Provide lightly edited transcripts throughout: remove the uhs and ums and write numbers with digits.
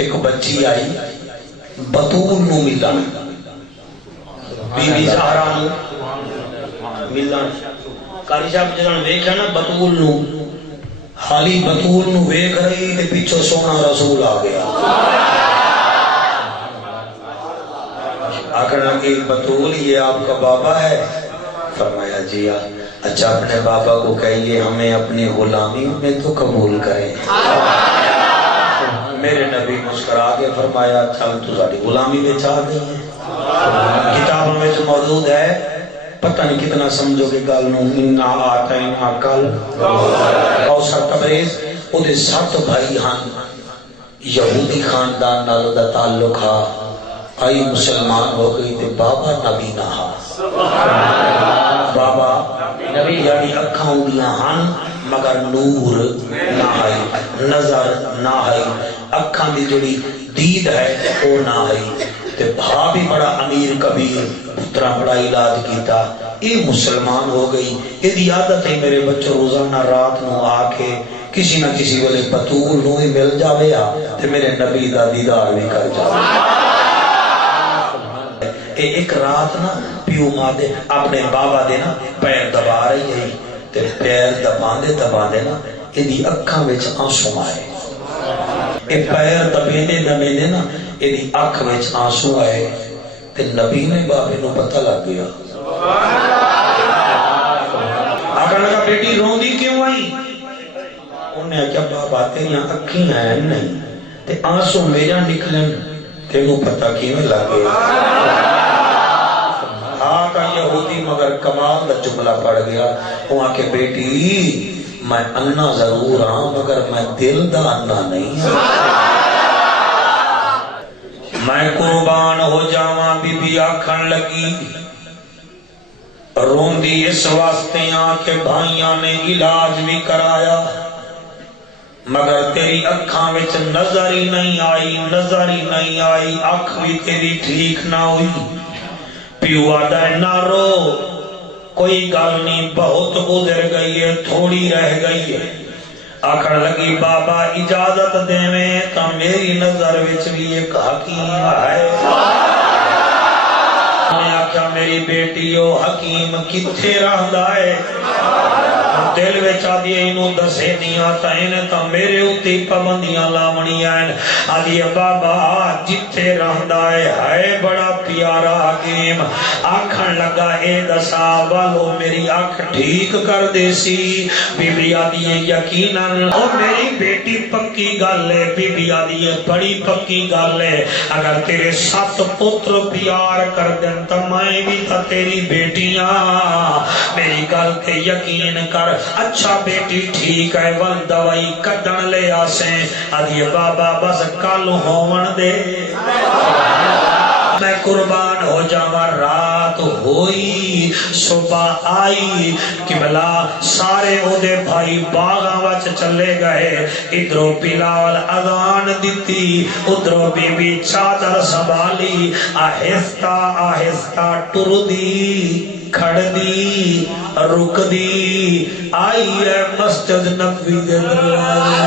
ایک بچی آئی بطول نو ملن، بی بی زہرا نو ملن، قاری صاحب جنہاں ویکھیا نا بطول نو، خالی بطول نو ویکھ رہی تے پیچھے سونا رسول آ گیا۔ آخر کہ بطول یہ آپ کا بابا ہے؟ فرمایا جی اچھا اپنے بابا کو کہیے ہمیں اپنی غلامی میں تو قبول کریں۔ میرے نبی مسکرا کے فرمایا چل تو ساری غلامی میں چاہ گئی ہے۔ کتابوں میں جو موجود ہے پتہ نہیں کتنا سمجھو گے گل نو، انا آتینا کل کوثر تبریز او دے 7 بھائی ہن، یہودی خاندان نال دا تعلق ہے، آئی مسلمان ہو گئی تے بابا نبی نہ ہا، بابا نبی یعنی اکھاں ہوندیاں ہن مگر نور نہ ہے، نظر نہ ہے، اکھاں دی جڑی دید ہے وہ نہ ہے، تے بھا بھی بڑا امیر کبیر، پترا بڑا علاج کیتا، یہ مسلمان ہو گئی۔ یہ دی عادت ہے میرے بچوں روزانہ رات نو آ کے کسی نہ کسی ویلے بطول نو ہی مل جاوے تے میرے نبی دا دیدار بھی کر جاوے۔ ایک رات نا پیو ماں دے اپنے بابا دے نا پیر دبا رہی ہے تے پیر دباندے نا ایدی اکھاں وچ آنسو آئے، اے پیر دبیندے دبیندے نا ایدی اکھ وچ آنسو آئے تے نبی نے بابے نو پتہ لگ گیا۔ آقا لگا بیٹی روندی کیوں آئی؟ انہیں کہا بابا تیریاں اکھیں ہیں نہیں تے آنسو میرا نکلن تینوں پتہ کیوں لگے؟ آقا یہودی مگر کمال دا جملہ پڑھ گیا، وہاں کہ بیٹی میں انا ضرور ہاں مگر میں دل دا انا نہیں ہوں۔ میں قربان ہو جاواں بی بی آکھن لگی، روندی اس واسطے آں کہ بھائیاں نے علاج بھی کرایا مگر تیری اکھاں وچ نظر ہی نہیں آئی، اکھ بھی تیری ٹھیک نہ ہوئی۔ پیو آدھا نہ رو، کوئی گل نہیں، بہت گزر گئی ہے، تھوڑی رہ گئی ہے۔ آکھن لگی بابا اجازت دیویں تا میری نظر وچ بھی ایک حکیم ہے۔ میں آکھا میری بیٹیو حکیم کتھے رہندا ہے؟ دل وچ آدھی اینوں دسے نہیں آتا انہیں تا میرے اُتی پابندیاں لاونیاں ہیں۔ آدھی بابا جتھے رہندا ہے بڑا پیارا حکیم۔ آکھن لگا اے دسا والو میری آنکھ ٹھیک کر دے سی۔ بی بی آدھی یقیناً او میری بیٹی پکی گل ہے، بی بی آدھی بڑی پکی گل ہے، اگر تیرے 7 پتر پیار کر دیں تو میں بھی تا تیری بیٹیاں، میری گل تے یقین کر۔ اچھا بیٹی ٹھیک ہے ول دوائی کڈن لے آسیں۔ آدھی بابا بس کل ہون دے، میں قربان ہو جاواں۔ رات ہوئی صبح آئی، قبلہ سارے او دے بھائی باغاں وچ چلے گئے، ادھروں بلال اذان دتی، ادھروں بی بی چادر سنبھالی، آہستہ آہستہ ٹر دی، کھڑ دی، رک دی، آئی ہے مسجد نبوی دے دروازے۔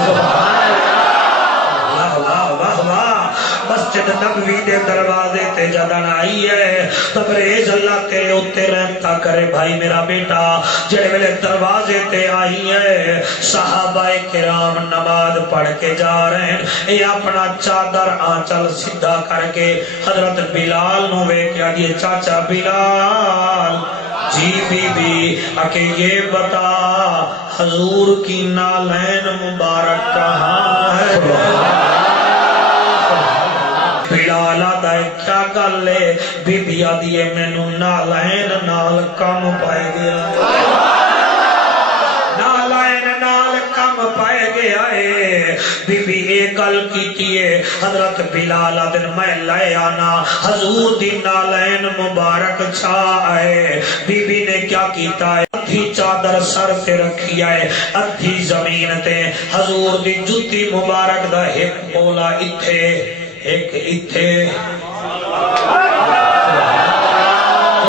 مسجد نبوی دے دروازے تے جدن آئی ہے، تبریز اللہ تیرے اتے رحمتا کرے بھائی میرا بیٹا، جڑے ویلے دروازے تے آئی ہے صحابہ کرام نماز پڑھ کے جا رہے ہیں، اے اپنا چادر آنچل سدھا کر کے حضرت بلال نو ویکھیا دیے چاچا بلال جی بی بی اکے یہ بتا حضور کی نالین مبارک کہاں ہے؟ بلال آدھا کیا گل ہے؟ بی بی آدھی ہے مینوں نالین نال کم پائے گیا، نالین نال کم پائے گیا ہے۔ بی بی ایک گل کیتی ہے، حضرت بلال آدھن میں لے آنا حضور دی نالین مبارک چھا آئے۔ بی بی نے کیا کیتا ہے؟ ادھی چادر سر تے رکھی ہے، ادھی زمین تے، حضور دی جتی مبارک دا ایک بولا اتھے ایک اتھے۔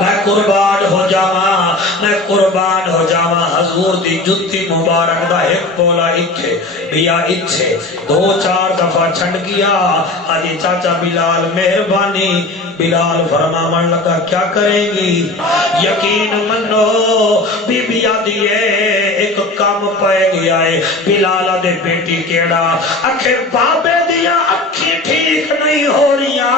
میں قربان ہو جاواں میں قربان ہو جاواں حضور دی جتی مبارک دا ایک بولا اتھے بیا اتھے دو چار دفعہ چھنڈ گیا آجی چاچا بلال مہربانی بلال فرماون لگا کیا کریں گی یقین منو بی بی آدھی ایک کام پائے گیا ہے بلال دے بیٹی کیڑا اکھے بابے دیا اکھی ٹھیک نہیں ہو رہیا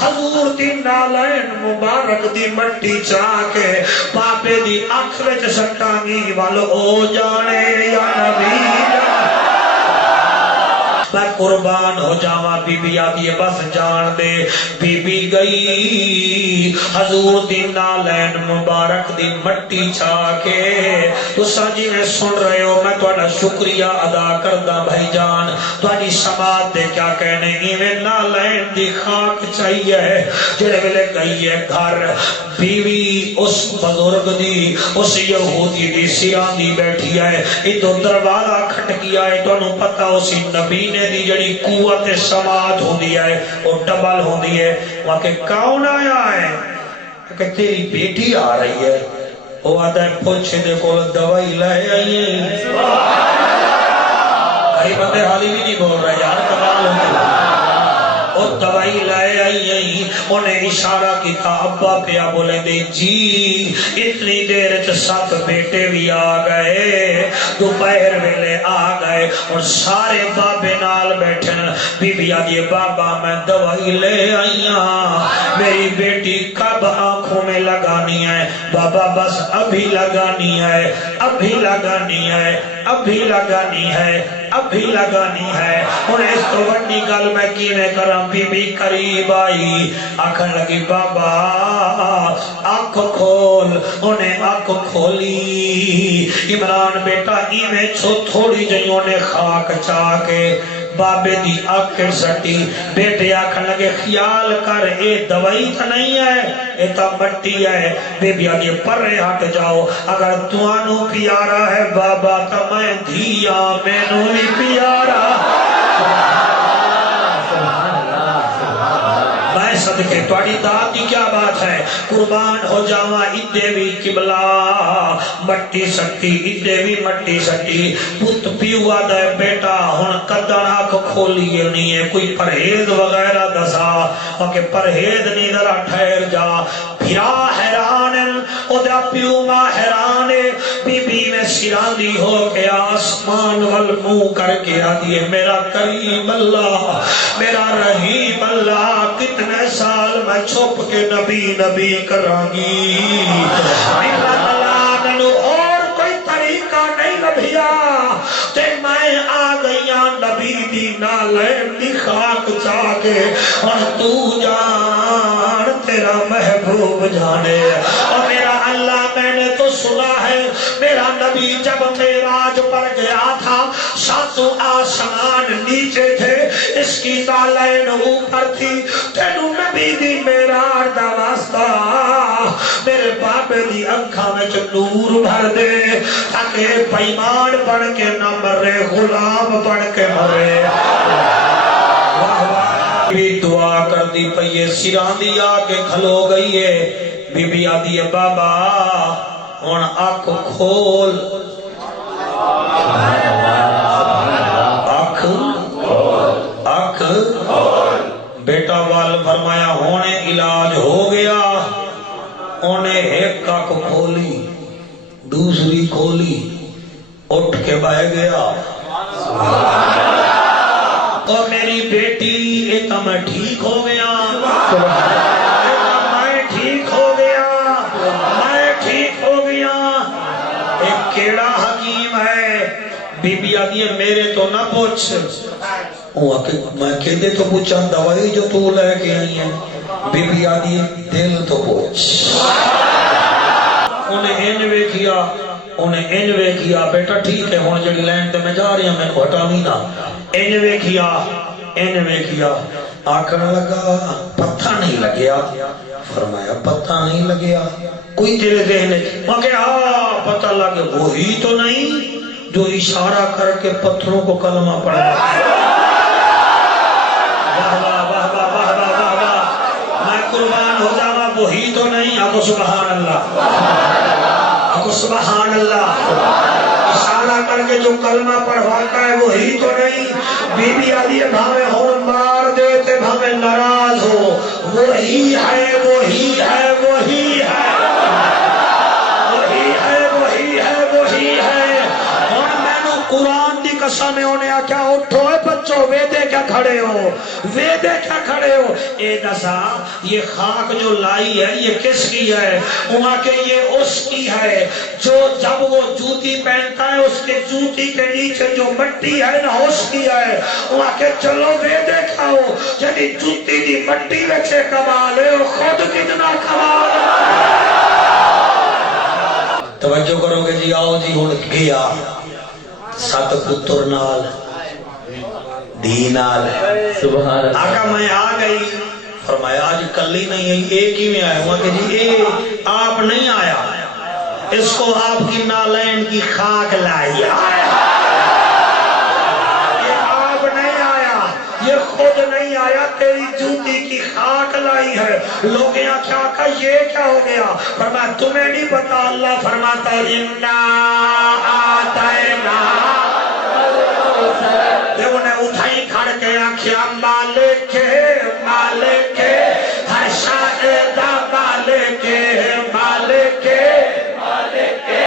حضور دی نالین مبارک دی مٹی چاہ کے بابے دی اکھ وچ سٹانگی والو او جانے یا نبی میں قربان ہو جاواں بی بی آدھی بس جان دے بی بی گئی حضور دی نالین مبارک دی مٹی چھا کے تساں جی میں سن رہے ہو میں تہاڈا شکریہ ادا کردا بھائی جان تہاڈی سماعت دے کیا کہنے ایویں نالین دی خاک چاہیے جڑے ویلے گئی ہے گھر بیوی اس بزرگ دی اس یہودی دی سیران دی بیٹھی ہے ادھر دروازہ کھٹکیا ہے تانوں پتہ اسی نبی نے دی جڑی قوت سماعت ہوندی ہے وہ ڈبل ہوندی ہے وہاں کہ کون آیا ہے کہ تیری بیٹی آ رہی ہے وہ آدھا ہے پوچھے دے کو دوائی لائے آئیے بھائی بندے حالی بھی نہیں بول رہا یار کمال ہوندی اور دوائی لائے آئی انہیں اشارہ کیتا ابا پیا بولے دے جی اتنی دیر سب بیٹے بھی آ گئے دوپہر ویلے آ گئے اور سارے بابے نال بیٹھن بی بی آدھی بابا میں دوائی لے آئیاں میری بیٹی کب آنکھوں میں لگانی ہے بابا بس ابھی لگانی ہے ابھی لگانی ہے ابھی لگانی ہے ابھی لگانی ہے اور اس تو بڑی گل میں کینے کراں بی بی قریب آئی آکھن لگی بابا آنکھ کھول انہیں آنکھ کھولی عمران بیٹا ایویں چھو تھوڑی جائیوں نے خاک چاہ کے بابے دی آنکھ سٹی بیٹے آکھن لگے خیال کر اے دوائی تا نہیں ہے اے تا مٹی ہے بے بی آدھی پرے ہٹ جاؤ اگر توانو پیارا ہے بابا تا میں دھیا میں نو بھی پیارا میں صدقے توڑی داد کی کیا بات ہے قربان ہو جاواں ادھے بھی قبلہ مٹی سٹی ادھے بھی مٹی سٹی پت پیوا دے بیٹا ہن قدر آنکھ کھولی نہیں ہے کوئی پرہیز وغیرہ دسا کہ پرہیز نہیں ذرا ٹھہر جا پھرا حیران او دا پیو ماں حیران بی بی میں سراندی ہو کے آسمان والمو کر کے آدھی ہے میرا کریم اللہ میرا رحیم اللہ کتنے سال میں چھپ کے نبی نبی کرانگی اللہ تعالیٰ اور کوئی طریقہ نہیں لبھیا تے میں آ گئیاں نبی دی نالین دی خاک چاہ کے اور تو جان تیرا محبوب جانے اور میرا اللہ میں نے تو سنا ہے میرا نبی جب معراج پر گیا تھا ساتوں آسمان نیچے تھے اس کی نالین اوپر تھی تینو نبی دی معراج دا واسطہ میرے بابے دی آنکھاں وچ نور بھر دے تاکہ پیمان بن کے نہ مرے غلام بن کے مرے دعا کر دی پئیے سران دی آ کے کھلو گئی ہے بی بی آدھی ہے بابا ہن آنکھ کھول آنکھ بیٹا وال فرمایا ہونے علاج ہو گیا انہیں ایک آنکھ کھولی دوسری کھولی اٹھ کے بہ گیا اور میری بیٹی ایتا میں ٹھیک ہو گیا میں ٹھیک ہو گیا میں ٹھیک ہو گیا ایک کیڑا حکیم ہے بی بی آدھی ہے میرے تو نہ پوچھ میں کہتے تو پوچھا دوائی جو تو لے کے آئی ہے بی بی آدھی دل تو پوچھ انہیں انوے کیا بیٹا ٹھیک ہے ہون جڑی لین تے میں جا رہی ہوں میں کو ہٹا نہیں نا انوے کیا آکھن لگا پتہ نہیں لگیا فرمایا پتہ نہیں لگیا کوئی تیرے ذہن میں کہا پتہ لگے وہی تو نہیں جو اشارہ کر کے پتھروں کو کلمہ پڑھا میں قربان ہو جانا وہی تو نہیں اب سبحان اللہ سبحان اللہ. اشارہ کر کے جو کلمہ پڑھواتا ہے وہی تو نہیں. بی بی آدھی بھاوے ہون مار دیتے بھاوے ناراض ہو, وہی ہے وہی ہے وہی ہے وہی ہے وہی ہے وہی ہے. اور میں نے قرآن دی قسم انہیں کیا اٹھو اے بچو, ویدے کیا کھڑے ہو, ویدے کیا کھڑے ہو. اے دسا یہ خاک جو لائی ہے یہ کس کی ہے؟ وہاں کہ یہ اس کی ہے جو جب وہ جوتی پہنتا ہے اس کے جوتی کے نیچے جو مٹی ہے نا اس کی ہے. وہاں کہ چلو ویدے کھاؤ, یعنی جوتی دی مٹی وچے کمال ہے, خود کتنا کمال ہے. توجہ کرو گے جی. آؤ جی ہن گیا 7 پتر نال دی نال. سبحان اللہ. آقا میں آ گئی, فرمایا آج کلی نہیں ہے, ایک ہی میں آیا ہوں کہ جی اے آپ نہیں آیا, اس کو آپ کی نالین کی خاک لائی. یہ آپ نہیں آیا, یہ خود نہیں آیا, تیری جوتی کی خاک لائی ہے. لوگ یہاں کیا کہا یہ کیا ہو گیا؟ فرمایا تمہیں نہیں پتا, اللہ فرماتا ہے اِنَّا آتَيْنَا. انہیں اٹھائی کھڑ کے آنکھیا مالک